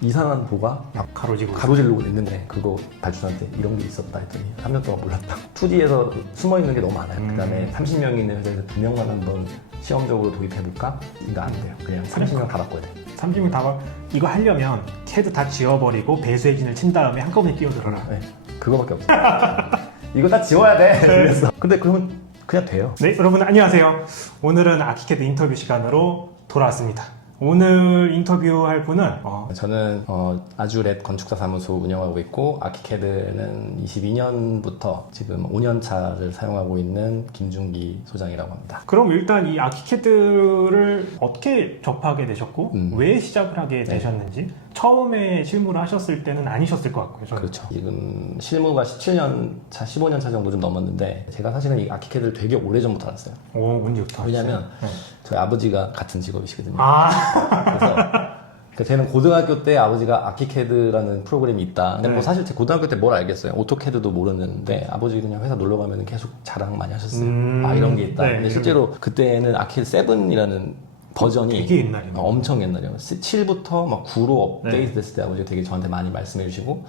이상한 보가 막 가로지르고 있는데 그거 발주자한테 이런 게 있었다 했더니 3년 동안 몰랐다. 2D에서 숨어 있는 게 너무 많아요. 그다음에 30명이 있는 회사에서 2명만 한번 시험적으로 도입해볼까? 이거 안 돼요. 그냥 30명 다 바꿔야 돼. 30명 다 이거 하려면 CAD 다 지워버리고 배수의 진을 친 다음에 한꺼번에 끼워들어라. 네, 그거밖에 없어. 이거 다 지워야 돼. 그래서. 근데 그러면 그냥 돼요. 네, 여러분 안녕하세요. 오늘은 아키캐드 인터뷰 시간으로 돌아왔습니다. 오늘 인터뷰할 분은 저는 아주렛 건축사 사무소 운영하고 있고 아키캐드는 22년부터 지금 5년 차를 사용하고 있는 김준기 소장이라고 합니다. 그럼 일단 이 아키캐드를 어떻게 접하게 되셨고 왜 시작을 하게 되셨는지 처음에 실무를 하셨을 때는 아니셨을 것 같고요. 저는. 그렇죠. 지금 실무가 17년 차, 15년 차 정도 좀 넘었는데 제가 사실은 이 아키캐드를 되게 오래전부터 알았어요. 오, 언제부터? 왜냐면 저희 아버지가 같은 직업이시거든요. 아, 그래서 저는 고등학교 때 아버지가 아키캐드라는 프로그램이 있다. 근데 뭐 사실 제 고등학교 때 뭘 알겠어요. 오토캐드도 모르는데 아버지 그냥 회사 놀러 가면 계속 자랑 많이 하셨어요. 아 이런 게 있다. 네, 근데 실제로 그때는 아키캐드 7이라는 버전이 되게 옛날이네요. 엄청 옛날이에요. 7부터 막 9로 업데이트 됐을 때 아버지가 되게 저한테 많이 말씀해 주시고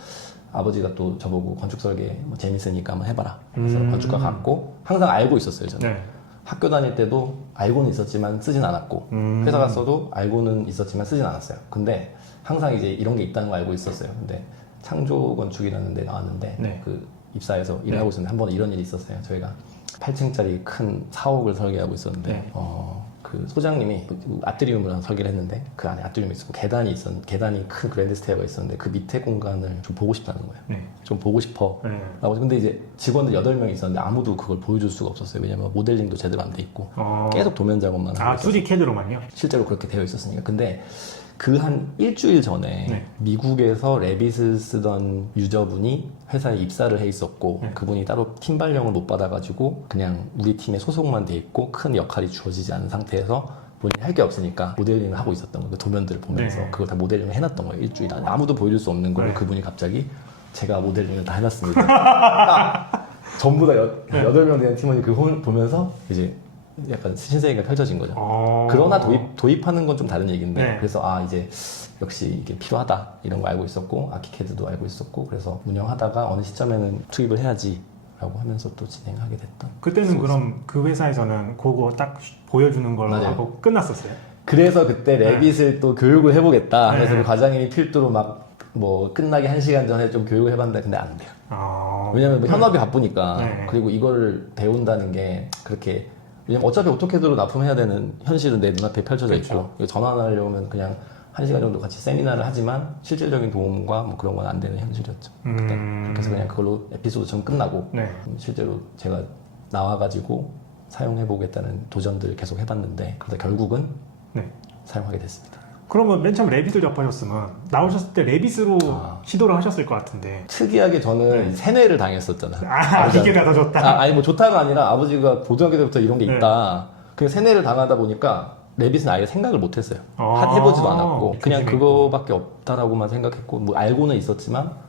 아버지가 또 저보고 건축 설계 뭐 재밌으니까 한번 해봐라. 그래서 건축가 갔고 항상 알고 있었어요. 저는. 네. 학교 다닐 때도 알고는 있었지만 쓰진 않았고 회사 갔어도 알고는 있었지만 쓰진 않았어요. 근데 항상 이제 이런 게 있다는 거 알고 있었어요. 근데 창조 건축이라는 데 나왔는데 네. 그 입사해서 일하고 있었는데 한 번 이런 일이 있었어요. 저희가 8층짜리 큰 사옥을 설계하고 있었는데 네. 그 소장님이 아트리움을 설계를 했는데 그 안에 아트리움이 있었고 계단이 큰 그랜드 스테어가 있었는데 그 밑에 공간을 좀 보고 싶다는 거예요. 네. 좀 보고 싶어. 네. 라고. 근데 이제 직원들 8명이 있었는데 아무도 그걸 보여줄 수가 없었어요. 왜냐면 모델링도 제대로 안 돼 있고 계속 도면 작업만 하고 있었어요. 2D 캐드로만요? 실제로 그렇게 되어 있었으니까. 근데 그 한 일주일 전에 네. 미국에서 레빗을 쓰던 유저분이 회사에 입사를 해 있었고 그분이 따로 팀 발령을 못 받아가지고 그냥 우리 팀에 소속만 돼 있고 큰 역할이 주어지지 않은 상태에서 본인이 할 게 없으니까 모델링을 하고 있었던 거예요. 도면들을 보면서 네. 그걸 다 모델링을 해놨던 거예요. 일주일 안에. 아무도 보여줄 수 없는 걸로 네. 그분이 갑자기 제가 모델링을 다 해놨습니다. 딱 전부 다 8명 되는 팀원이 그걸 보면서 이제 약간 신세계가 펼쳐진 거죠. 그러나 도입하는 건 좀 다른 얘기인데 네. 그래서 이제 역시 이게 필요하다 이런 거 알고 있었고 아키캐드도 알고 있었고 그래서 운영하다가 어느 시점에는 투입을 해야지 라고 하면서 또 진행하게 됐던. 그때는 그럼 그 회사에서는 그거 딱 보여주는 걸로 맞아요. 하고 끝났었어요? 그래서 그때 레빗을 또 교육을 해보겠다. 네. 그래서 그 과장님이 필두로 막 뭐 끝나기 1시간 전에 좀 교육을 해봤는데 근데 안 돼요. 왜냐면 뭐 현업이 바쁘니까 네. 그리고 이거를 배운다는 게 그렇게 왜냐면 어차피 오토캐드로 납품해야 되는 현실은 내 눈앞에 펼쳐져 있고 그렇죠. 이거 전환하려면 그냥 1시간 정도 같이 세미나를 하지만 실질적인 도움과 뭐 그런 건 안 되는 현실이었죠. 그때. 그래서 그냥 그걸로 에피소드처럼 끝나고 네. 실제로 제가 나와가지고 사용해보겠다는 도전들을 계속 해봤는데 그러다 결국은 네. 사용하게 됐습니다. 그러면 맨 처음 레빗을 접하셨으면 나오셨을 때 레빗으로 시도를 하셨을 것 같은데 특이하게 저는 세뇌를 당했었잖아요. 이게 더 좋다. 아니 뭐 좋다가 아니라 아버지가 고등학교 때부터 이런 게 있다. 그 세뇌를 당하다 보니까 레빗은 아예 생각을 못했어요. 해보지도 않았고 그냥 그거밖에 없다라고만 생각했고 뭐 알고는 있었지만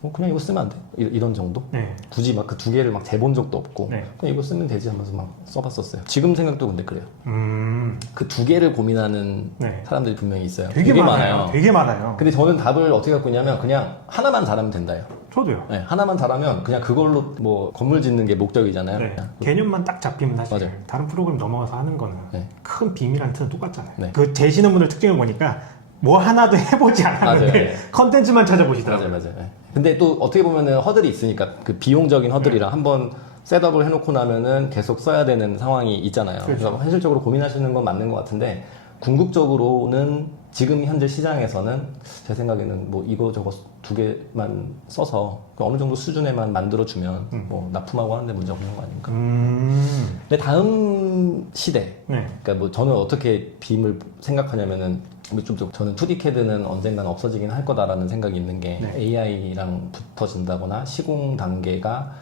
뭐 그냥 이거 쓰면 안 돼. 이런 정도? 네. 굳이 막 그 두 개를 막 재본 적도 없고 네. 그냥 이거 쓰면 되지 하면서 막 써봤었어요. 지금 생각도 근데 그래요. 음. 그 두 개를 고민하는 네. 사람들이 분명히 있어요. 되게 많아요. 되게 많아요. 근데 저는 답을 어떻게 갖고 있냐면 그냥 하나만 잘하면 된다요. 저도요. 네, 하나만 잘하면 그냥 그걸로 뭐 건물 짓는 게 목적이잖아요. 네. 그냥. 개념만 딱 잡히면 사실 맞아요. 다른 프로그램 넘어가서 하는 거는 네. 큰 비밀한 틀은 똑같잖아요. 네. 그 제시는 분들 특징을 보니까 뭐 하나도 해보지 않았는데 맞아요. 컨텐츠만 찾아보시더라고요. 맞아요. 네. 근데 또 어떻게 보면은 허들이 있으니까 그 비용적인 허들이랑 한번 셋업을 해놓고 나면은 계속 써야 되는 상황이 있잖아요. 그렇죠. 그래서 현실적으로 고민하시는 건 맞는 것 같은데 궁극적으로는 지금 현재 시장에서는 제 생각에는 뭐 이거 저거 두 개만 써서 어느 정도 수준에만 만들어주면 뭐 납품하고 하는데 문제 없는 거 아닌가. 근데 다음 시대, 네. 그러니까 뭐 저는 어떻게 빔을 생각하냐면은 저는 2D CAD는 언젠가는 없어지긴 할 거다라는 생각이 있는 게 네. AI랑 붙어진다거나 시공 단계가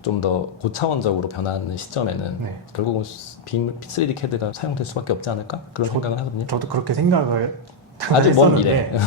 좀 더 고차원적으로 변하는 시점에는 네. 결국은 빔 3D CAD가 사용될 수밖에 없지 않을까? 그런 생각을 하거든요. 저도 그렇게 생각을 잠깐 아직 먼 했었는데 미래.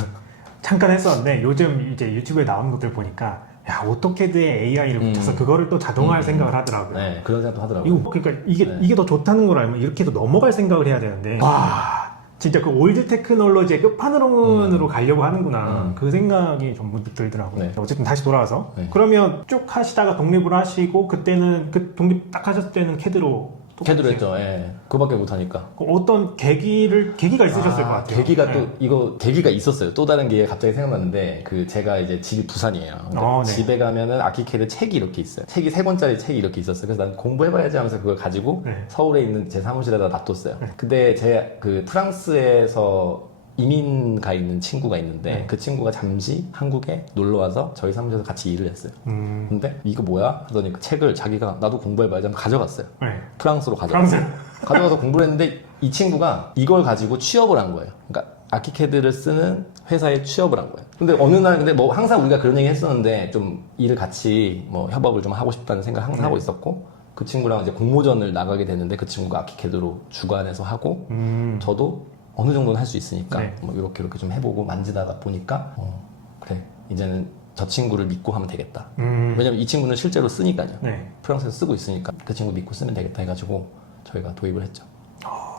잠깐 했었는데 요즘 이제 유튜브에 나오는 것들 보니까 야 오토캐드에 AI를 붙여서 그거를 또 자동화할 생각을 하더라고요. 네, 그런 생각도 하더라고요. 이거 그러니까 이게 더 좋다는 걸 알면 이렇게 해서 넘어갈 생각을 해야 되는데 와 진짜 그 올드 테크놀로지의 끝판왕으로 가려고 하는구나. 그 생각이 좀 문득 들더라고요. 네. 어쨌든 다시 돌아와서. 네. 그러면 쭉 하시다가 독립을 하시고, 그때는, 그 독립 딱 하셨을 때는 캐드로. 캐드로 했죠. 예. 그거밖에 못하니까. 그 어떤 계기가 있으셨을 것 같아요. 계기가 또, 네. 이거, 계기가 있었어요. 또 다른 게 갑자기 생각났는데, 제가 이제 집이 부산이에요. 근데 네. 집에 가면은 아키캐드 책이 이렇게 있어요. 책이 3권짜리 책이 이렇게 있었어요. 그래서 난 공부해봐야지 하면서 그걸 가지고 네. 서울에 있는 제 사무실에다 놔뒀어요. 근데 프랑스에서 이민 가 있는 친구가 있는데, 네. 그 친구가 잠시 한국에 놀러 와서 저희 사무실에서 같이 일을 했어요. 근데 이거 뭐야? 하더니 그 책을 자기가 나도 공부해봐야지 하면서 가져갔어요. 네. 프랑스로 가져갔어요. 프랑스. 가져가서 공부를 했는데 이 친구가 이걸 가지고 취업을 한 거예요. 그러니까 아키캐드를 쓰는 회사에 취업을 한 거예요. 근데 어느 날 근데 뭐 항상 우리가 그런 얘기 했었는데 좀 일을 같이 뭐 협업을 좀 하고 싶다는 생각 항상 하고 있었고 그 친구랑 이제 공모전을 나가게 됐는데 그 친구가 아키캐드로 주관해서 하고 저도 어느 정도는 할 수 있으니까 네. 뭐 이렇게 좀 해보고 만지다가 보니까 그래 이제는 저 친구를 믿고 하면 되겠다. 왜냐면 이 친구는 실제로 쓰니까요. 네. 프랑스에서 쓰고 있으니까 그 친구 믿고 쓰면 되겠다 해가지고 저희가 도입을 했죠.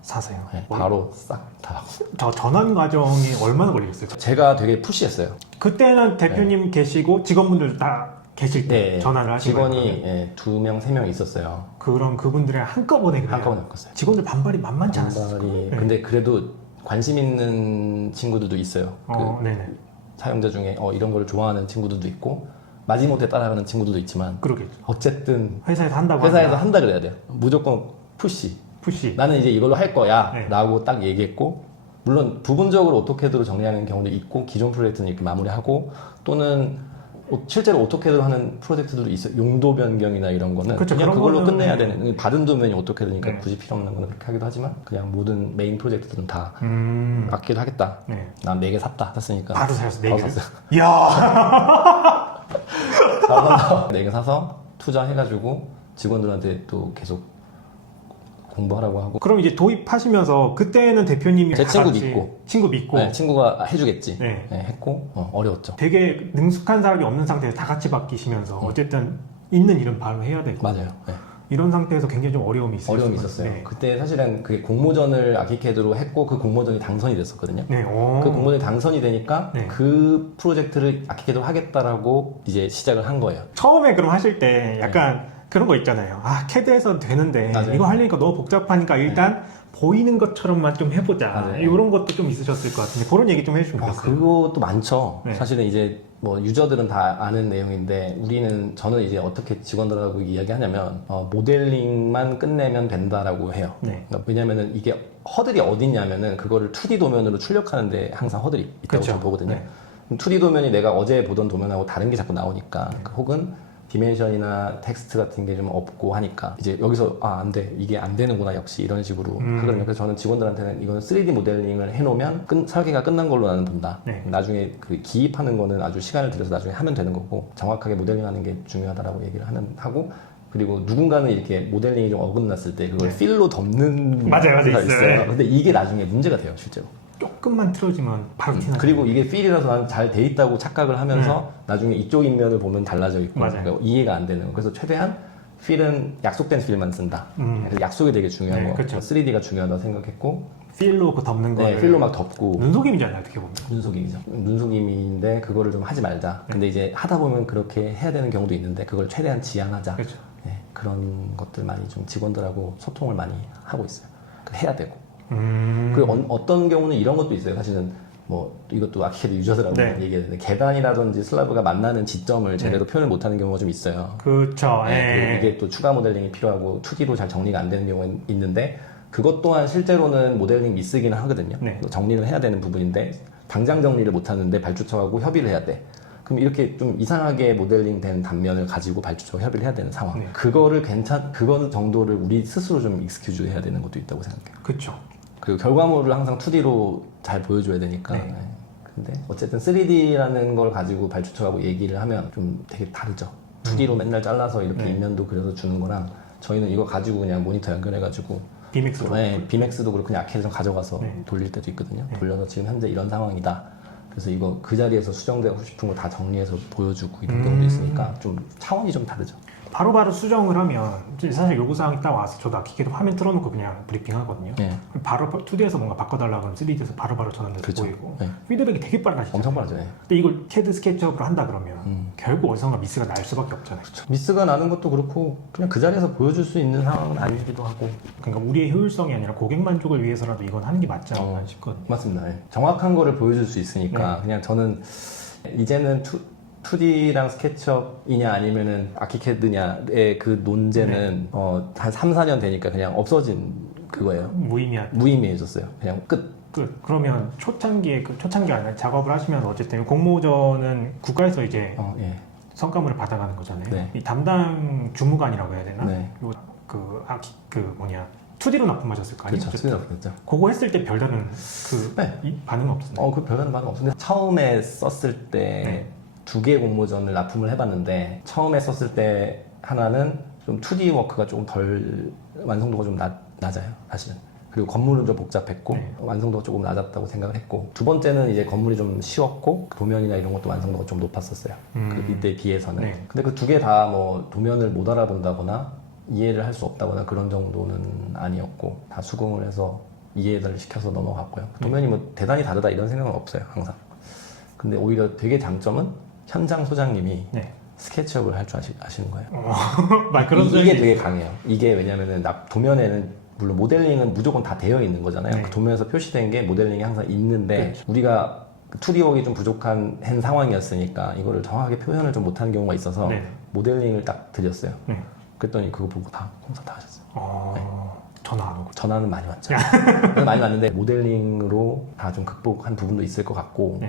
사세요. 네, 바로 싹 다 하고. 저 전환 과정이 얼마나 걸리겠어요? 제가 되게 푸시했어요. 그때는 대표님 계시고 직원분들 다 계실 때 전환을 하신 거예요? 직원이 2명, 3명 있었어요. 그럼 그분들이 한꺼번에 그래요? 한꺼번에 바꿨어요. 직원들 반발이 만만치 않았어요. 반발이 네. 근데 그래도 관심 있는 친구들도 있어요. 네네. 사용자 중에 이런 걸 좋아하는 친구들도 있고 마지못해 따라가는 친구들도 있지만 그러겠죠. 어쨌든 회사에서 한다고 회사에서 한다. 한다 그래야 돼요. 무조건 푸시. 나는 이제 이걸로 할 거야 네. 라고 딱 얘기했고 물론 부분적으로 오토캐드로 정리하는 경우도 있고 기존 프로젝트는 이렇게 마무리하고 또는 실제로 오토캐드로 하는 프로젝트들도 있어요. 용도 변경이나 이런 거는 그렇죠. 그냥 그런 그걸로 거는 끝내야 네. 되는 받은 도면이 오토캐드니까 네. 굳이 필요 없는 거는 그렇게 하기도 하지만 그냥 모든 메인 프로젝트들은 다 아끼도 하겠다. 네. 난 4개 샀다 샀으니까 바로 사셨어, 네 바로 개를? 샀어요. 이야! 바로 사서 4개 사서 투자해가지고 직원들한테 또 계속 공부하라고 하고 그럼 이제 도입하시면서 그때는 대표님이 제 다 친구 같이 믿고. 친구 믿고 네, 친구가 해주겠지 네. 했고 어려웠죠. 되게 능숙한 사람이 없는 상태에서 다 같이 바뀌시면서 어쨌든 있는 일은 바로 해야 되고 맞아요. 네. 이런 상태에서 굉장히 좀 어려움이 있어요. 어려움이 있었어요. 네. 그때 사실은 그게 공모전을 아키캐드로 했고 그 공모전이 당선이 됐었거든요. 네. 오. 그 공모전이 당선이 되니까 네. 그 프로젝트를 아키캐드로 하겠다라고 이제 시작을 한 거예요. 처음에 그럼 하실 때 약간 그런 거 있잖아요. 아캐드에서 되는데 맞아요. 이거 하려니까 너무 복잡하니까 일단 보이는 것처럼만 좀 해보자. 맞아요. 이런 것도 좀 있으셨을 것 같은데 그런 얘기 좀 해주시면 좋겠어요. 그것도 많죠. 네. 사실은 이제 뭐 유저들은 다 아는 내용인데 저는 이제 어떻게 직원들하고 이야기하냐면 모델링만 끝내면 된다라고 해요. 네. 그러니까 왜냐면은 이게 허들이 어딨냐면은 그거를 2D 도면으로 출력하는데 항상 허들이 있다고 그렇죠. 저는 보거든요. 네. 2D 도면이 내가 어제 보던 도면하고 다른 게 자꾸 나오니까 혹은 디멘션이나 텍스트 같은 게 좀 없고 하니까 이제 여기서 안 돼. 이게 안 되는구나. 역시 이런 식으로 하거든요. 그래서 저는 직원들한테는 이거는 3D 모델링을 해놓으면 설계가 끝난 걸로 나는 본다. 네. 나중에 그 기입하는 거는 아주 시간을 들여서 나중에 하면 되는 거고 정확하게 모델링하는 게 중요하다라고 얘기를 하고 그리고 누군가는 이렇게 모델링이 좀 어긋났을 때 그걸 필로 덮는 맞아요. 회사가 있어요. 있어요. 네. 근데 이게 나중에 문제가 돼요, 실제로. 조금만 틀어지면 바로 티나요. 그리고 이게 필이라서 난 잘 돼 있다고 착각을 하면서 나중에 이쪽 인면을 보면 달라져 있고 맞아요. 그러니까 이해가 안 되는 거. 그래서 최대한 필은 약속된 필만 쓴다. 그래서 약속이 되게 중요한 네, 거. 그렇죠. 3D가 중요하다고 생각했고 필로 그 덮는 거. 네, 필로 막 덮고 눈속임이잖아요. 어떻게 보면. 눈속임이죠. 눈속임인데 그거를 좀 하지 말자. 근데 이제 하다 보면 그렇게 해야 되는 경우도 있는데 그걸 최대한 지양하자. 그렇죠. 네, 그런 것들 많이 좀 직원들하고 소통을 많이 하고 있어요. 해야 되고. 그리고 어떤 경우는 이런 것도 있어요. 사실은 뭐 이것도 아키캐드 유저들하고 네. 얘기했는데 계단이라든지 슬라브가 만나는 지점을 제대로 표현을 못하는 경우가 좀 있어요. 그렇죠. 그리고 예. 이게 또 추가 모델링이 필요하고 2D로 잘 정리가 안 되는 경우가 있는데 그것 또한 실제로는 모델링 미쓰기는 하거든요. 네. 정리를 해야 되는 부분인데 당장 정리를 못하는데 발주처하고 협의를 해야 돼. 그럼 이렇게 좀 이상하게 모델링 된 단면을 가지고 발주처와 협의를 해야 되는 상황. 네. 그거 정도를 우리 스스로 좀 익스큐즈 해야 되는 것도 있다고 생각해요. 그렇죠. 그리고 결과물을 항상 2D로 잘 보여줘야 되니까. 네. 네. 근데 어쨌든 3D라는 걸 가지고 발주처하고 얘기를 하면 좀 되게 다르죠. 2D로 맨날 잘라서 이렇게 네. 인면도 그려서 주는 거랑 저희는 이거 가지고 그냥 모니터 연결해가지고 비맥스로. 네, 비맥스도 그렇고 그냥 아케에서 가져가서 네. 돌릴 때도 있거든요. 돌려서 지금 현재 이런 상황이다. 그래서 이거 그 자리에서 수정되고 싶은 거 다 정리해서 보여주고 이런 경우도 있으니까 좀 차원이 좀 다르죠. 바로바로 수정을 하면 이제 사실 요구사항이 딱 와서 저도 아키캐드 화면 틀어놓고 그냥 브리핑 하거든요. 네. 바로 2D에서 뭔가 바꿔달라고 하면 3D에서 바로바로 전환돼서 그렇죠. 보이고 네. 피드백이 되게 빨라지죠. 엄청 빠르죠. 네. 근데 이걸 CAD 스케치업으로 한다 그러면 결국 어디선가 미스가 날 수밖에 없잖아요. 미스가 나는 것도 그렇고 그냥 그 자리에서 보여줄 수 있는 상황은 아니기도 하고. 그러니까 우리의 효율성이 아니라 고객 만족을 위해서라도 이건 하는 게 맞지 않나 싶거든요. 맞습니다. 네. 정확한 거를 보여줄 수 있으니까 그냥 저는 이제는 2D랑 스케치업이냐 아니면은 아키캐드냐의 그 논제는 한 3, 4년 되니까 그냥 없어진 그거예요. 무의미해졌어요. 그냥 끝. 그러면 초창기가 아니라 작업을 하시면서 어쨌든 공모전은 국가에서 이제 예. 성과물을 받아가는 거잖아요. 네. 이 담당 주무관이라고 해야 되나? 네. 그리고 2D로 납품하셨을 거 아니에요? 그렇죠. 그렇죠. 그거 했을 때 별다른 반응은 없었나요? 그 별다른 반응 없었는데 처음에 썼을 때 두 개의 공모전을 납품을 해봤는데 처음에 썼을 때 하나는 좀 2D 워크가 조금 덜 완성도가 좀 낮아요, 사실은. 그리고 건물은 좀 복잡했고 완성도가 조금 낮았다고 생각을 했고 두 번째는 이제 건물이 좀 쉬웠고 도면이나 이런 것도 완성도가 좀 높았었어요. 이때에 비해서는. 네. 근데 그 두 개 다 뭐 도면을 못 알아본다거나 이해를 할 수 없다거나 그런 정도는 아니었고 다 수긍을 해서 이해를 시켜서 넘어갔고요. 도면이 뭐 대단히 다르다 이런 생각은 없어요, 항상. 근데 오히려 되게 장점은 현장 소장님이 스케치업을 할 줄 아시는 거예요. 이게 되게 강해요. 이게 왜냐면은 도면에는 물론 모델링은 무조건 다 되어 있는 거잖아요. 그 도면에서 표시된 게 모델링이 항상 있는데 우리가 2D웍이 좀 부족한 상황이었으니까 이거를 정확하게 표현을 좀 못한 경우가 있어서 모델링을 딱 드렸어요. 그랬더니 그거 보고 다 공사 다 하셨어요. 전화 안 오고. 전화는 많이 왔죠. 많이 왔는데 모델링으로 다 좀 극복한 부분도 있을 것 같고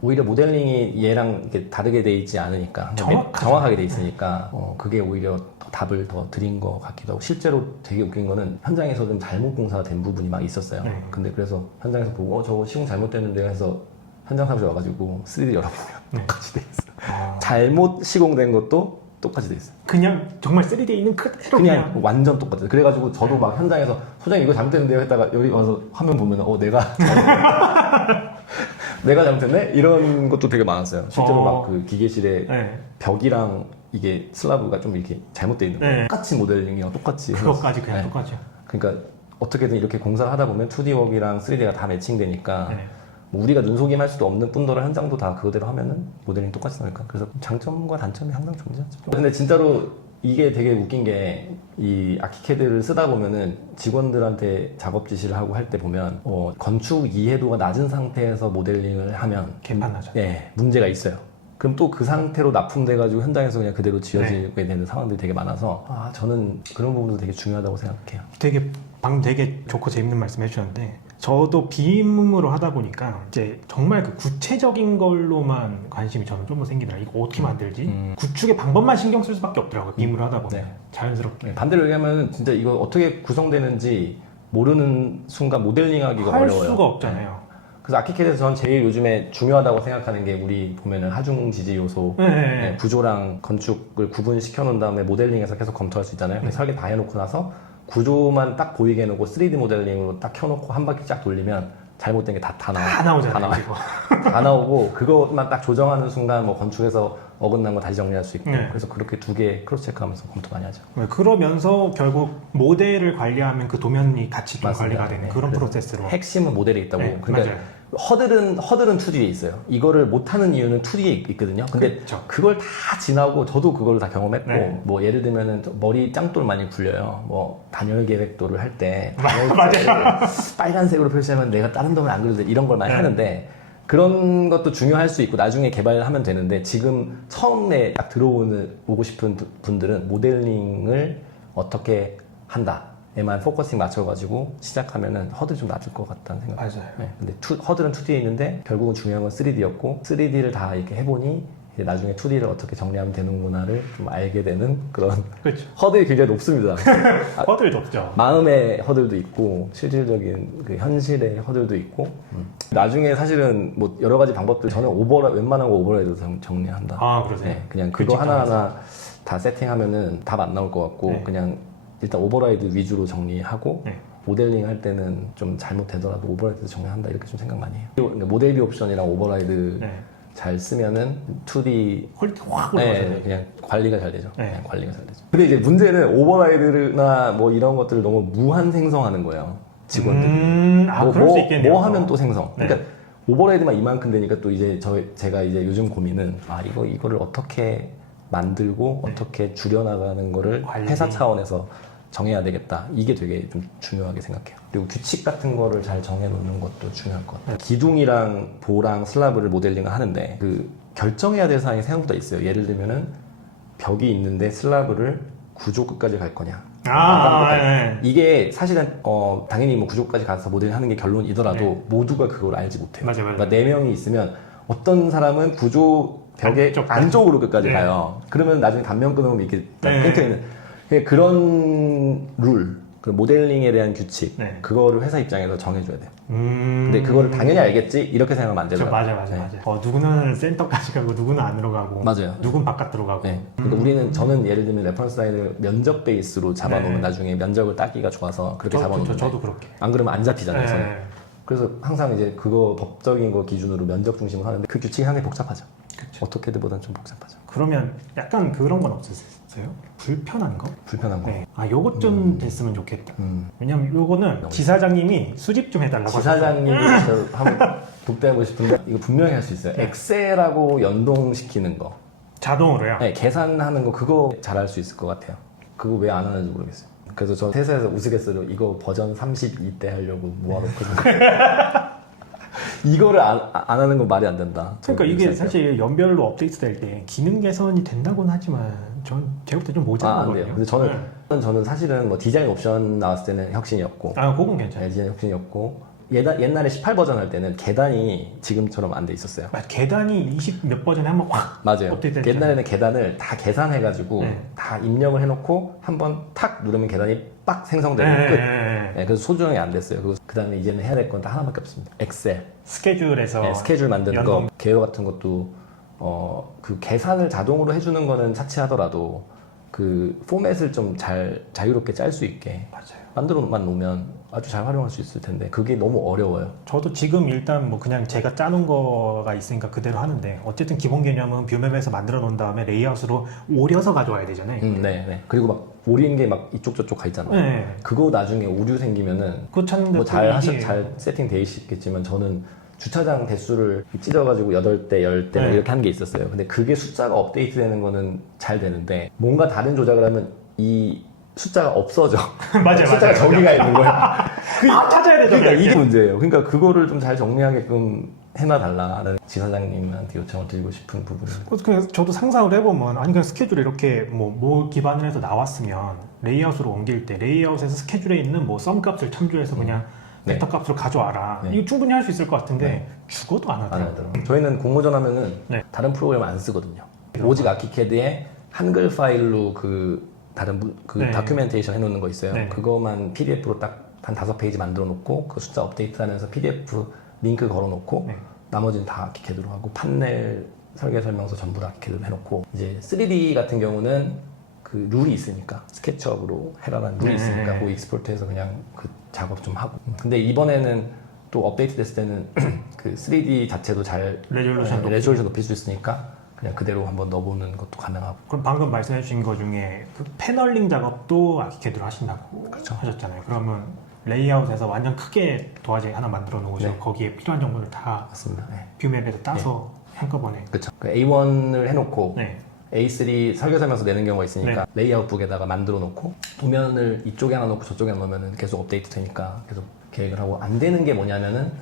오히려 모델링이 얘랑 이렇게 다르게 돼 있지 않으니까 정확하게 돼 있으니까 그게 오히려 답을 더 드린 것 같기도 하고 실제로 되게 웃긴 거는 현장에서 좀 잘못 공사가 된 부분이 막 있었어요. 근데 그래서 현장에서 보고 저거 시공 잘못됐는데 해서 현장 사무실 와가지고 3D 열어보면 똑같이 돼 있어요. 잘못 시공된 것도 똑같이 돼 있어요. 그냥 정말 3D에 있는 그대로 그냥 완전 똑같아요. 그래가지고 저도 막 현장에서 소장님 이거 잘못됐는데요 했다가 여기 와서 화면 보면 내가 내가 잘못했네? 이런 것도 되게 많았어요. 실제로 막 그 기계실에 벽이랑 이게 슬라브가 좀 이렇게 잘못되어 있는 거예요. 똑같이 모델링이랑 똑같이 그것까지 그냥 똑같이. 그러니까 어떻게든 이렇게 공사를 하다 보면 2D웍이랑 3D가 다 매칭되니까 뭐 우리가 눈속임할 수도 없는 뿐더러 현장도 다 그거대로 하면은 모델링 똑같이 나니까 그래서 장점과 단점이 항상 존재하죠. 근데 진짜로 이게 되게 웃긴 게 이 아키캐드를 쓰다 보면은 직원들한테 작업 지시를 하고 할 때 보면 건축 이해도가 낮은 상태에서 모델링을 하면 개판나죠. 문제가 있어요. 그럼 또 그 상태로 납품돼가지고 현장에서 그냥 그대로 지어지게 되는 상황들이 되게 많아서 저는 그런 부분도 되게 중요하다고 생각해요. 방금 되게 좋고 재밌는 말씀 해주셨는데 저도 비임으로 하다 보니까 이제 정말 그 구체적인 걸로만 관심이 저는 좀 더 생기더라고요. 이거 어떻게 만들지? 구축의 방법만 신경 쓸 수밖에 없더라고요. 비임으로 하다 보면 자연스럽게. 반대로 얘기하면 진짜 이거 어떻게 구성되는지 모르는 순간 모델링하기가 할 어려워요. 수가 없잖아요. 그래서 아키캐드에서 전 제일 요즘에 중요하다고 생각하는 게 우리 보면은 하중지지 요소 구조랑 건축을 구분시켜 놓은 다음에 모델링에서 계속 검토할 수 있잖아요. 설계 다 해놓고 나서 구조만 딱 보이게 해놓고 3D 모델링으로 딱 켜놓고 한 바퀴 쫙 돌리면 잘못된 게 다 나오잖아요. 다 나오고 그것만 딱 조정하는 순간 뭐 건축에서 어긋난 거 다시 정리할 수 있고 그래서 그렇게 두 개 크로스 체크하면서 검토 많이 하죠. 그러면서 결국 모델을 관리하면 그 도면이 같이 좀 관리가 되는 그런 프로세스로. 핵심은 모델이 있다고. 그러니까 허들은 2D에 있어요. 이거를 못하는 이유는 2D에 있거든요. 근데 그걸 다 지나고 저도 그걸 다 경험했고 뭐 예를 들면은 머리 짱돌 많이 굴려요. 뭐 단열 계획도를 할 때 빨간색으로 표시하면 내가 다른 도면 안 그려도 이런 걸 많이 하는데 그런 것도 중요할 수 있고 나중에 개발을 하면 되는데 지금 처음에 딱 오고 싶은 분들은 모델링을 어떻게 한다. 에만 포커싱 맞춰가지고 시작하면은 허들이 좀 낮을 것 같다는 생각. 맞아요. 근데 허들은 2D에 있는데 결국은 중요한 건 3D였고 3D를 다 이렇게 해보니 이제 나중에 2D를 어떻게 정리하면 되는구나를 좀 알게 되는 그런 허들이 굉장히 높습니다. 허들이 높죠. 마음의 허들도 있고 실질적인 그 현실의 허들도 있고 나중에 사실은 뭐 여러 가지 방법들 저는 웬만한 거 오버라이드 정리한다. 그러세요? 그냥 그거 하나하나 다 세팅하면은 답 안 나올 것 같고 그냥 일단 오버라이드 위주로 정리하고 모델링 할 때는 좀 잘못되더라도 오버라이드 정리한다 이렇게 좀 생각 많이 해요. 그러니까 모델비 옵션이랑 오버라이드 잘 쓰면은 2D 퀄리티 확 올라가죠. 네, 그냥 관리가 잘 되죠. 네. 네, 관리가 잘 되죠. 근데 이제 문제는 오버라이드나 뭐 이런 것들을 너무 무한 생성하는 거예요. 직원들이. 그럴 수 있겠네요. 뭐 하면 또 생성. 네. 그러니까 오버라이드만 이만큼 되니까 또 이제 제가 이제 요즘 고민은 이거를 어떻게 만들고 어떻게 줄여나가는 거를 관리. 회사 차원에서 정해야 되겠다. 이게 되게 좀 중요하게 생각해요. 그리고 규칙 같은 거를 잘 정해놓는 것도 중요할 것 같아요. 기둥이랑 보랑 슬라브를 모델링을 하는데 그 결정해야 될 사항이 생각보다 있어요. 예를 들면은 벽이 있는데 슬라브를 구조 끝까지 갈 거냐. 네. 이게 사실은 당연히 뭐 구조까지 가서 모델링하는 게 결론이더라도 네. 모두가 그걸 알지 못해요. 맞아요. 그러니까 4명이 있으면 어떤 사람은 구조 벽의 안쪽으로 끝까지 네. 가요. 그러면 나중에 단면 끊으면 이렇게 네. 끊겨 있는 그런 룰, 그 모델링에 대한 규칙, 네. 그거를 회사 입장에서 정해줘야 돼요. 근데 그거를 당연히 알겠지 이렇게 생각하면 안 되더라고요. 맞아. 누구는 센터까지 가고 누구는 안으로 가고 맞아요. 누구는 바깥으로 가고. 네. 그러니까 저는 예를 들면 레퍼런스 라인을 면적 베이스로 잡아놓으면 네. 나중에 면적을 따기가 좋아서 그렇게 잡아놓는데 저도 그렇게. 안 그러면 안 잡히잖아요. 저는. 네. 그래서 항상 이제 그거 법적인 거 기준으로 면적 중심으로 하는데 그 규칙이 상당히 복잡하죠. 그쵸. 어떻게든보다는 좀 복잡하죠. 그러면 약간 그런 건 없으세요? 불편한 거? 불편한 거. 네. 요것 좀 됐으면 좋겠다. 음. 왜냐면 요거는 지사장님이 수집 좀 해달라고 지사장님이 저 한번 독대하고 싶은데 이거 분명히 할 수 있어요. 네. 엑셀하고 연동시키는 거. 자동으로요? 네, 계산하는 거 그거 잘할 수 있을 것 같아요. 그거 왜 안 하는지 모르겠어요. 그래서 저 회사에서 우스갯소리로 이거 버전 32때 하려고 모아놓거든요. 이거를 안 하는 건 말이 안 된다. 그러니까 이게 사실 연별로 업데이트 될 때 기능 개선이 된다고는 하지만 전 제가부터 좀 안 모자라거든요. 돼요. 근데 저는 사실은 뭐 디자인 옵션 나왔을 때는 혁신이었고 그건 괜찮아요. 디자인 혁신이었고 옛날에 18버전 할 때는 계단이 지금처럼 안 돼 있었어요. 계단이 20 몇 버전에 한번 확 맞아요. 업데이트 됐잖아요. 옛날에는 계단을 다 계산해가지고 네. 다 입력을 해놓고 한번 탁 누르면 계단이 빡 생성되고 끝. 네, 그래서 소중하게 안 됐어요. 그 다음에 이제는 해야 될 건 다 하나밖에 없습니다. 엑셀. 스케줄에서 네, 스케줄 만드는 연동. 거, 개요 같은 것도 그 계산을 자동으로 해주는 거는 차치하더라도 그 포맷을 좀 자유롭게 짤 수 있게 맞아요. 만들어만 놓으면 아주 잘 활용할 수 있을 텐데 그게 너무 어려워요. 저도 지금 일단 뭐 그냥 제가 짜놓은 거가 있으니까 그대로 하는데 어쨌든 기본 개념은 뷰맵에서 만들어 놓은 다음에 레이아웃으로 오려서 가져와야 되잖아요. 네. 그리고 막 오린 게 막 이쪽 저쪽 가 있잖아요. 네. 그거 나중에 오류 생기면은 그거 찾는데 뭐 또 잘 이게 세팅돼 있겠지만 저는 주차장 대수를 찢어가지고 8대, 10대 네. 이렇게 한 게 있었어요. 근데 그게 숫자가 업데이트 되는 거는 잘 되는데 뭔가 다른 조작을 하면 이 숫자가 없어져. 맞아요. 숫자가 저기가 있는 거야. 찾아야 되죠. 그러니까 이게 문제예요. 그러니까 그거를 좀 잘 정리하게끔 해놔달라는 지사장님한테 요청을 드리고 싶은 부분입니다. 그래서 저도 상상을 해보면 그냥 스케줄에 이렇게 뭐 기반을 해서 나왔으면 레이아웃으로 옮길 때 레이아웃에서 스케줄에 있는 뭐 썸 값을 참조해서 그냥 네. 벡터 값으로 가져와라. 네. 이거 충분히 할 수 있을 것 같은데 네. 죽어도 안 안 하더라고요. 하더라고요. 저희는 공모전 하면은 네. 다른 프로그램 안 쓰거든요. 오직 아키캐드에 한글 파일로 네. 다큐멘테이션 해놓는 거 있어요. 네. 그거만 PDF로 딱 한 5페이지 만들어 놓고 그 숫자 업데이트하면서 PDF 링크 걸어 놓고 네. 나머지는 다 아키캐드로 하고 판넬 설계 설명서 전부 다 아키캐드로 해놓고 이제 3D 같은 경우는 그 룰이 있으니까 스케치업으로 해라라는 룰이 네. 있으니까 그 익스포트해서 그냥 그 작업 좀 하고 근데 이번에는 또 업데이트 됐을 때는 그 3D 자체도 잘 레졸루션 높일 수 있으니까 그냥 그대로 한번 넣어보는 것도 가능하고. 그럼 방금 말씀해 주신 것 중에 그 패널링 작업도 아키캐드로 하신다고 그렇죠. 하셨잖아요. 그러면 레이아웃에서 완전 크게 도화지 하나 만들어 놓으시고 네. 거기에 필요한 정보를 다 맞습니다. 네. 뷰맵에서 따서 한꺼번에 그렇죠. 그 A1을 해놓고 네. A3 설계설명서 내는 경우가 있으니까 레이아웃 북에다가 만들어 놓고 도면을 이쪽에 하나 놓고 저쪽에 하나 놓으면 계속 업데이트 되니까 계속 계획을 하고 안 되는 게 뭐냐면은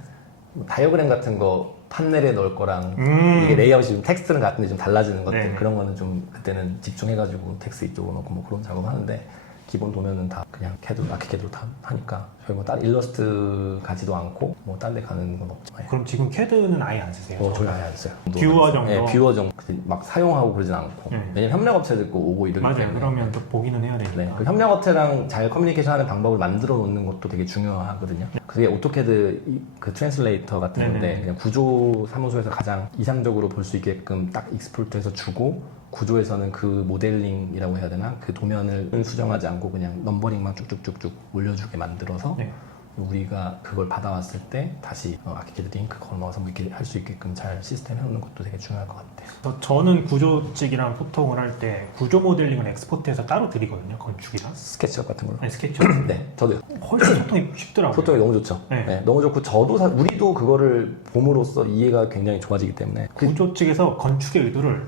다이어그램 같은 거 판넬에 넣을 거랑 이게 레이아웃이 좀 텍스트는 같은데 좀 달라지는 것들 네. 그런 거는 좀 그때는 집중해가지고 텍스트 이쪽으로 넣고 뭐 그런 작업 하는데 기본 도면은 다 그냥 아키캐드로 다 하니까 저희 뭐 다른 일러스트 가지도 않고 뭐 딴 데 가는 건 없죠. 네. 그럼 지금 캐드는 아예 안 쓰세요? 저희 아예 안 써요. 뷰어 정도? 네, 뷰어 정도 막 사용하고 그러진 않고 네. 왜냐면 협력업체도 있고 오고 이러기 맞아요. 때문에 그러면 또 보기는 해야 되니까. 네, 그 협력업체랑 잘 커뮤니케이션하는 방법을 만들어 놓는 것도 되게 중요하거든요. 그게 오토캐드 그 트랜슬레이터 같은 네네. 건데 그냥 구조 사무소에서 가장 이상적으로 볼 수 있게끔 딱 익스포트해서 주고 구조에서는 그 모델링이라고 해야 되나 그 도면을 수정하지 않고 그냥 넘버링만 쭉쭉쭉쭉 올려주게 만들어서 네. 우리가 그걸 받아왔을 때 다시 아키캐드 링크 걸어서 뭐 이렇게 할 수 있게끔 잘 시스템 해놓는 것도 되게 중요할 것 같아요. 저는 구조직이랑 소통을 할 때 구조 모델링을 엑스포트해서 따로 드리거든요. 건축이랑. 스케치업 같은 걸로. 네, 스케치업. 네, 저도요. 훨씬 소통이 쉽더라고요. 소통이 너무 좋죠. 네. 네, 너무 좋고 저도 우리도 그거를 봄으로써 이해가 굉장히 좋아지기 때문에 구조 측에서 건축의 의도를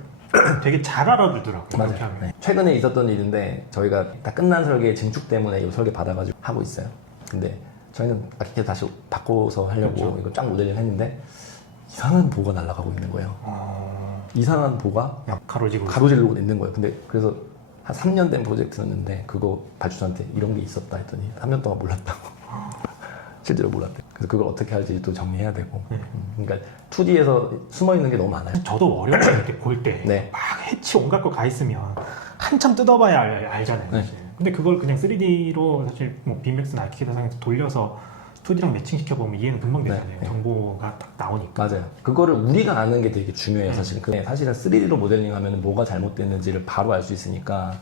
되게 잘 알아주더라고요. 맞아요. 이렇게 하면. 네. 최근에 있었던 일인데 저희가 다 끝난 설계 증축 때문에 이 설계 받아가지고 하고 있어요. 근데 저희는 아키텍트 다시 바꿔서 하려고 그렇죠. 이거 쫙 모델링 했는데 이상한 보가 날아가고 있는 거예요. 이상한 보가 가로질르고 있는 거예요. 근데 그래서 한 3년 된 프로젝트였는데 그거 발주자한테 이런 게 있었다 했더니 3년 동안 몰랐다고. 실제로 몰랐대요. 그래서 그걸 어떻게 할지 또 정리해야 되고. 그러니까 2D에서 숨어 있는 게 너무 많아요. 저도 어려워요. 이렇게 볼 때. 네. 막 해치 온갖 거 가 있으면 한참 뜯어봐야 알잖아요. 네. 사실. 근데 그걸 그냥 3D로 사실 뭐 빔맥스나 아키캐드 상에서 돌려서 2D랑 매칭시켜보면 이해는 금방 되잖아요. 네. 정보가 딱 나오니까. 맞아요. 그거를 우리가 아는 게 되게 중요해요, 사실. 사실은 3D로 모델링 하면 뭐가 잘못됐는지를 바로 알 수 있으니까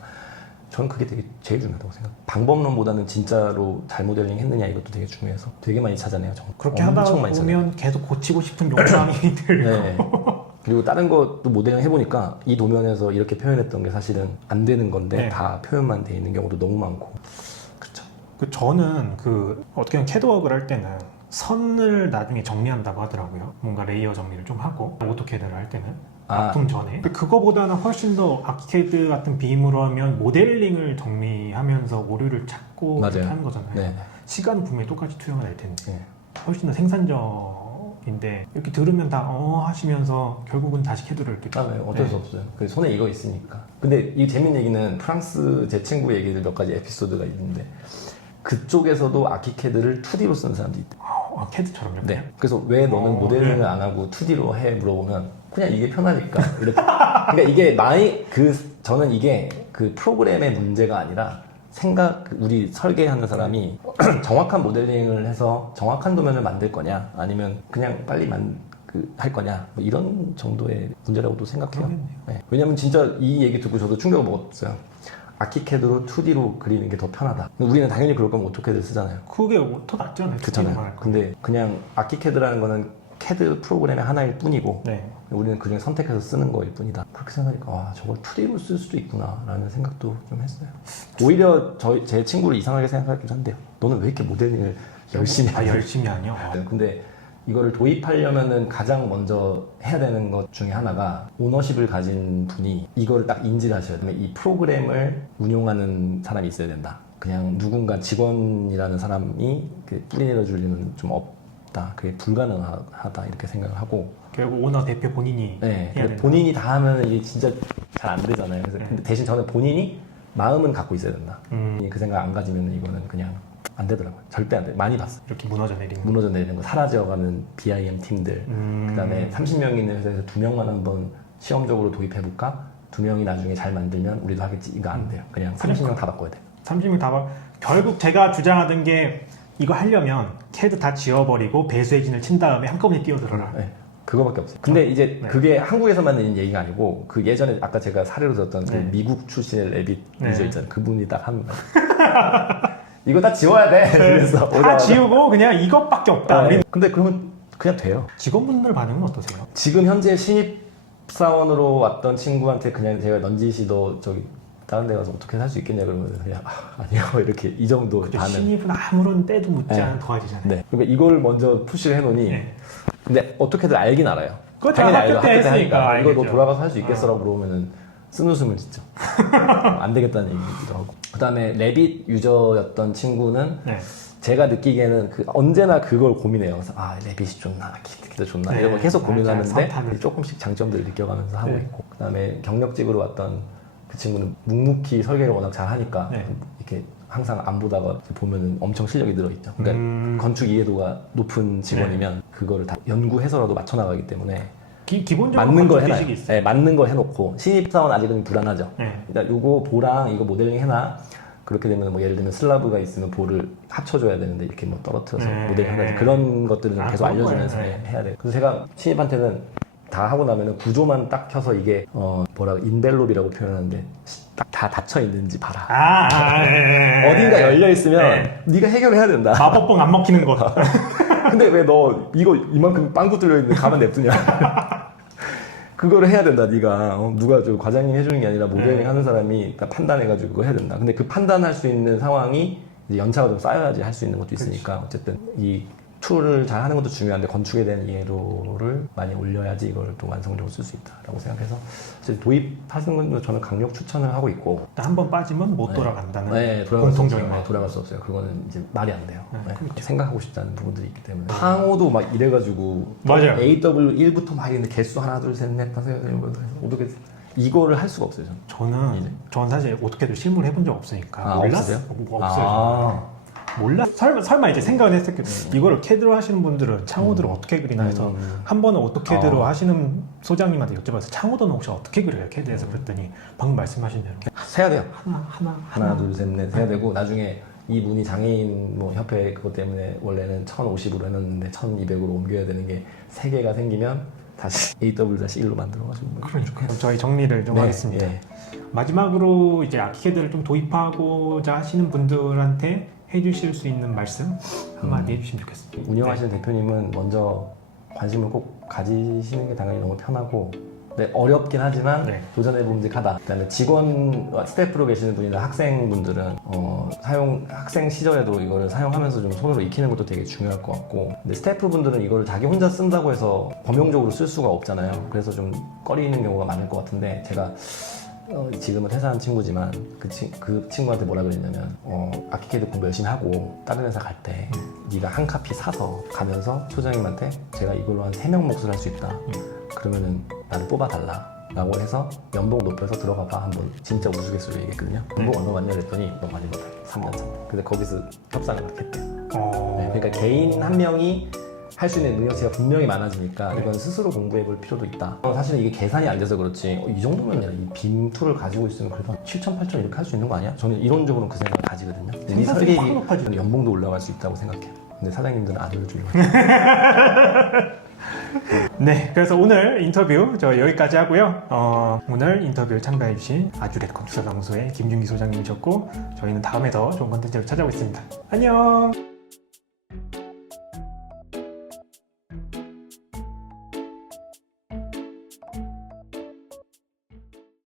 저는 그게 되게 제일 중요하다고 생각해요. 방법론보다는 진짜로 잘 모델링 했느냐 이것도 되게 중요해서 되게 많이 찾아내요. 그렇게 하다 보면 계속 고치고 싶은 욕망이 들고. 네. 그리고 다른 것도 모델링 해보니까 이 도면에서 이렇게 표현했던 게 사실은 안 되는 건데 네. 다 표현만 돼 있는 경우도 너무 많고. 그렇죠. 저는 어떻게 보면 캐드워크를 할 때는 선을 나중에 정리한다고 하더라고요. 뭔가 레이어 정리를 좀 하고 오토캐드를 할 때는 납품 전에. 근데 그거보다는 훨씬 더 아키캐드 같은 빔으로 하면 모델링을 정리하면서 오류를 찾고 맞아요. 이렇게 하는 거잖아요. 네. 시간은 분명히 똑같이 투영이 될 텐데 네. 훨씬 더 생산적인데 이렇게 들으면 다 하시면서 결국은 다시 캐드를 이렇게 어쩔 수 없어요. 그 손에 이거 있으니까. 근데 이 재밌는 얘기는 프랑스 제 친구 얘기들 몇 가지 에피소드가 있는데 그쪽에서도 아키캐드를 2D로 쓰는 사람도 있대. 캐드처럼 이렇게. 네. 그래서 왜 너는 모델링을 네. 안 하고 2D로 해 물어보면 그냥 이게 편하니까 이렇게. 그러니까 이게 저는 이게 그 프로그램의 문제가 아니라 우리 설계하는 사람이 정확한 모델링을 해서 정확한 도면을 만들 거냐 아니면 그냥 빨리 할 거냐 뭐 이런 정도의 문제라고도 생각해요. 네. 왜냐면 진짜 이 얘기 듣고 저도 충격을 먹었어요. 아키캐드로 2D로 그리는 게 더 편하다. 우리는 당연히 그럴 거면 오토캐드 쓰잖아요. 그게 더 낫잖아요. 그렇잖아요. 근데 그냥 아키캐드라는 거는 캐드 프로그램의 하나일 뿐이고 네. 우리는 그중에 선택해서 쓰는 거일 뿐이다. 그렇게 생각하니까 와 저걸 2D로 쓸 수도 있구나 라는 생각도 좀 했어요. 오히려 제 친구를 이상하게 생각하기도 한데요. 너는 왜 이렇게 모델링을 열심히 하냐? 열심히 하냐? 근데 이거를 도입하려면은 가장 먼저 해야 되는 것 중에 하나가 오너십을 가진 분이 이거를 딱 인지를 하셔야 돼요. 이 프로그램을 운용하는 사람이 있어야 된다. 그냥 누군가 직원이라는 사람이 뿌리 내려줄 리는 좀 없다. 그게 불가능하다 이렇게 생각을 하고 결국 오너 대표 본인이 네, 해야 된다. 본인이 다 하면 이게 진짜 잘 안 되잖아요. 그래서 근데 대신 저는 본인이 마음은 갖고 있어야 된다. 그 생각 안 가지면 이거는 그냥 안 되더라고요. 절대 안 돼. 많이 봤어요. 이렇게 무너져 내리는 거, 사라져가는 BIM 팀들. 그다음에 30명 있는 회사에서 2명만 한번 시험적으로 도입해볼까? 2명이 나중에 잘 만들면 우리도 하겠지. 이거 안 돼요. 그냥 30명 다 바꿔야 돼요. 30명 다 결국 제가 주장하던 게 이거 하려면 캐드 다 지워버리고 배수의 진을 친 다음에 한꺼번에 끼워들어라. 네. 그거밖에 없어요. 근데 이제 그게 한국에서만 있는 얘기가 아니고 그 예전에 아까 제가 사례로 들었던 그 미국 출신의 레빗 유저 있잖아요. 그분이 딱 한 말. 이거 다 지워야 돼. 그래서 다 지우고 그냥 이것밖에 없다. 근데 그러면 그냥 돼요. 직원분들 반응은 어떠세요? 지금 현재 신입사원으로 왔던 친구한테 그냥 제가 넌지시 너 저기 다른 데 가서 어떻게 살 수 있겠냐 그러면 그냥 아니요 이렇게 이 정도 반응. 신입은 아무런 때도 묻지 않은 도와지잖아요. 네. 그러니까 이걸 먼저 푸시를 해놓으니 근데 어떻게들 알긴 알아요. 그거 당연히 학교 때 했으니까 이거 너 돌아가서 할 수 있겠어라고 물어보면은 쓴웃음을 짓죠. 안 되겠다는 얘기기도 하고. 그다음에 레빗 유저였던 친구는 제가 느끼기에는 언제나 그걸 고민해요. 그래서 레빗이 좋나, 키도 좋나 이런 걸 계속 고민하는데 조금씩 장점들을 느껴가면서 하고 있고. 그다음에 경력직으로 왔던 그 친구는 묵묵히 설계를 워낙 잘 하니까 이렇게 항상 안 보다가 보면은 엄청 실력이 늘어있죠. 그러니까 건축 이해도가 높은 직원이면 그거를 다 연구해서라도 맞춰 나가기 때문에 기본적으로 맞는 걸 해놔요. 있어요. 네, 맞는 걸 해놓고 신입사원 아직은 불안하죠. 일단 요거 보랑 이거 모델링 해놔. 그렇게 되면 뭐 예를 들면 슬라브가 있으면 볼을 합쳐줘야 되는데 이렇게 뭐 떨어뜨려서 모델링 한다든지 그런 것들은 계속 알려주면서 해야 돼요. 그래서 제가 신입한테는 다 하고 나면은 구조만 딱 켜서 이게 인벨롭이라고 표현하는데 딱 다 닫혀 있는지 봐라. 어딘가 열려 있으면 네가 해결해야 된다. 마법봉 안 먹히는 거. 근데 왜 너 이거 이만큼 빵꾸 뚫려 있는데 가만 냅두냐? 그거를 해야 된다. 네가 누가 저 과장님 해주는 게 아니라 모델링 하는 사람이 딱 판단해가지고 그거 해야 된다. 근데 그 판단할 수 있는 상황이 이제 연차가 좀 쌓여야지 할 수 있는 것도 있으니까 어쨌든 이 툴을 잘 하는 것도 중요한데 건축에 대한 이해도를 많이 올려야지 이걸 또 완성적으로 쓸 수 있다라고 생각해서 도입하시는 건 저는 강력 추천을 하고 있고 한 번 빠지면 못 돌아간다는 네, 공통적인 거. 돌아갈 수 없어요. 그거는 이제 말이 안 돼요. 네, 그렇죠. 생각하고 싶다는 부분들이 있기 때문에 항호도 막 이래가지고 맞아요. AW1부터 막 이랬는데 개수 하나 둘 셋 넷 다섯 여섯 일곱 여덟 어떻게 이거를 할 수가 없어요. 저는 사실 어떻게든 실무를 해본 적 없으니까 없으세요? 없어요. 몰라. 설마 이제 생각은 했었거든요. 이거를 CAD로 하시는 분들은 창호들을 어떻게 그리나 해서 한 번은 오토캐드로 하시는 소장님한테 여쭤봐서 창호도는 혹시 어떻게 그려요? CAD에서 그랬더니 방금 말씀하신 대로 세야 돼요. 하나 둘 셋 넷 세야 되고 나중에 이 문이 장애인 뭐 협회 그것 때문에 원래는 1050으로 해놨는데 1200으로 옮겨야 되는 게 3개가 생기면 다시 AW-1로 만들어가지고 그럼 저희 정리를 좀 하겠습니다. 예. 마지막으로 이제 아키캐드를 좀 도입하고자 하시는 분들한테 해주실 수 있는 말씀 한마디 해주시면 좋겠습니다. 운영하시는 대표님은 먼저 관심을 꼭 가지시는 게 당연히 너무 편하고 어렵긴 하지만 도전해보면 가다. 그다음에 직원 스태프로 계시는 분이나 학생분들은 학생 시절에도 이거를 사용하면서 좀 손으로 익히는 것도 되게 중요할 것 같고 근데 스태프분들은 이거를 자기 혼자 쓴다고 해서 범용적으로 쓸 수가 없잖아요. 그래서 좀 꺼리는 경우가 많을 것 같은데 제가 지금은 퇴사한 친구지만 그 친구한테 뭐라 그랬냐면 아키캐드 공부 열심히 하고 다른 회사 갈 때 네가 한 카피 사서 가면서 소장님한테 제가 이걸로 한 3명 몫을 할 수 있다. 그러면은 나를 뽑아달라 라고 해서 연봉 높여서 들어가봐 한번 진짜 우스갯소리 얘기했거든요. 연봉 얼마 받냐 그랬더니 너무 많이 받아 3년 차. 근데 거기서 협상을 그렇게 했대요. 그러니까 개인 한 명이 할 수 있는 능력치가 분명히 많아지니까 이건 스스로 공부해 볼 필요도 있다. 사실은 이게 계산이 안 돼서 그렇지 이 정도면 이 빔 툴을 가지고 있으면 그래도 7천, 8천 이렇게 할 수 있는 거 아니야? 저는 이론적으로는 그 생각을 가지거든요. 이 설계이 연봉도 올라갈 수 있다고 생각해요. 근데 사장님들은 안 올려주려고 네, 그래서 오늘 인터뷰 여기까지 하고요. 오늘 인터뷰 참가해주신 아주렛 건축사무소의 김준기 소장님이셨고 저희는 다음에 더 좋은 컨텐츠로 찾아오겠습니다. 안녕!